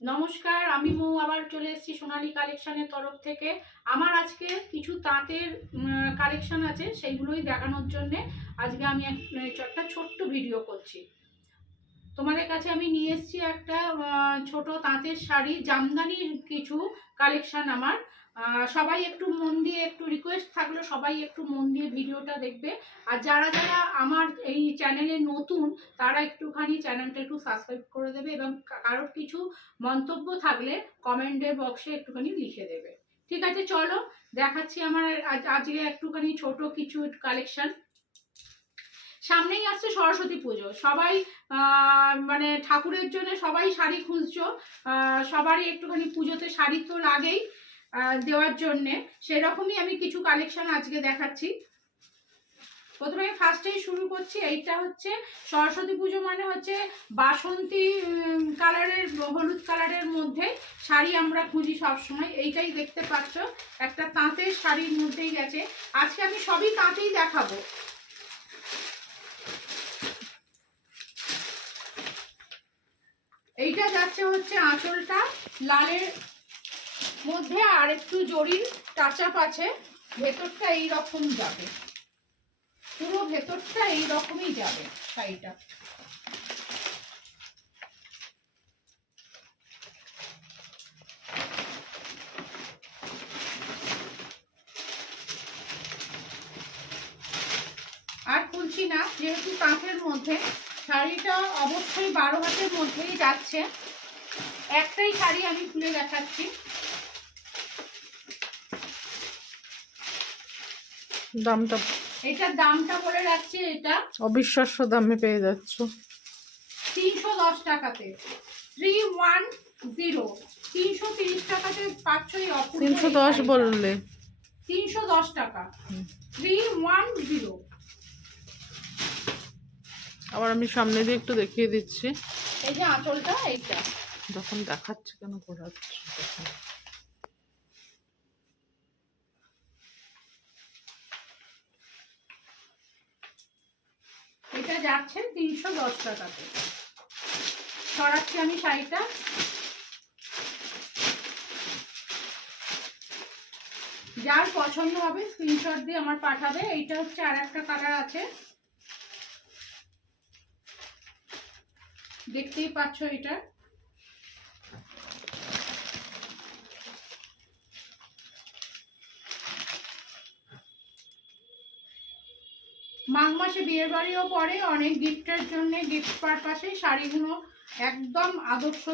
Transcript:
নমস্কার, আমি মৌ আবার চলে এসেছি সোনালী কালেকশনের তরফ থেকে। আমার আজকে কিছু তাঁতের কালেকশন আছে, সেইগুলোই দেখানোর জন্যে আজকে আমি একটা ছোট্ট ভিডিও করছি। তোমাদের কাছে আমি নিয়ে এসেছি একটা ছোট তাঁতের শাড়ি, জামদানির কিছু কালেকশন আমার। সবাই একটু মন দিয়ে, একটু রিকোয়েস্ট থাকলো সবাই একটু মন দিয়ে ভিডিওটা দেখবে। আর যারা যারা আমার এই চ্যানেলে নতুন তারা একটুখানি চ্যানেলটা একটু সাবস্ক্রাইব করে দেবে, এবং কারোর কিছু মন্তব্য থাকলে কমেন্টের বক্সে একটুখানি লিখে দেবে। ঠিক আছে, চলো দেখাচ্ছি আমার আজকে একটুখানি ছোট কিছু কালেকশন। সামনেই আসছে সরস্বতী পুজো, সবাই মানে ঠাকুরের জন্য সবাই শাড়ি খুঁজছো। সবারই একটুখানি পুজোতে শাড়ি তো লাগেই দেওয়ার জন্যে, সেরকমই আমি কিছু কালেকশন আজকে দেখাচ্ছি। প্রথমে ফার্স্টেই শুরু করছি। এইটা হচ্ছে সরস্বতী পুজো মানে হচ্ছে বাসন্তী কালারের, হলুদ কালারের মধ্যে শাড়ি আমরা খুঁজি সবসময়। এইটাই দেখতে পাচ্ছ, একটা তাঁতের শাড়ির মধ্যেই গেছে। আজকে আমি সবই তাঁতেই দেখাবো। এইটা যাচ্ছে হচ্ছে আঁচলটা লালের মধ্যে আর একটু জরির টাচাপ আছে, ভেতরটা এইরকম যাবে, পুরো ভেতরটা এইরকমই যাবে শাড়িটা। আর খুলছি না, যেহেতু তাঁতের মধ্যে শাড়িটা অবশ্যই 12 হাতের মধ্যেই যাচ্ছে। একটাই শাড়ি আমি খুলে দেখাচ্ছি। দামটা, এটার দামটা বলে রাখছি, এটা অবিশ্বাস্য দামে পেয়ে যাচ্ছ 310 টাকাতে। 310, 330 টাকাতে পাচ্ছ এই অপূর্ব। 310 বললে 310 টাকা, 310। আবার আমি সামনে দিয়ে একটু দেখিয়ে দিচ্ছি। এই যে আঁচলটা, এইটা যখন দেখাচ্ছে কেন ঘোরাচ্ছে তখন। এটা যাচ্ছে 310 টাকাতে। সরাচ্ছি আমি শাড়িটা। যার পছন্দ হবে স্ক্রিনশট দিয়ে আমার পাঠাবে। এইটা হচ্ছে আর একটা কালার আছে, দেখতেই পাচ্ছ। এটা মাঘ মাসে বিয়ের বাড়িও পরে, অনেক গিফটের জন্য, গিফট পারপাসে শাড়িগুলো একদম আদর্শ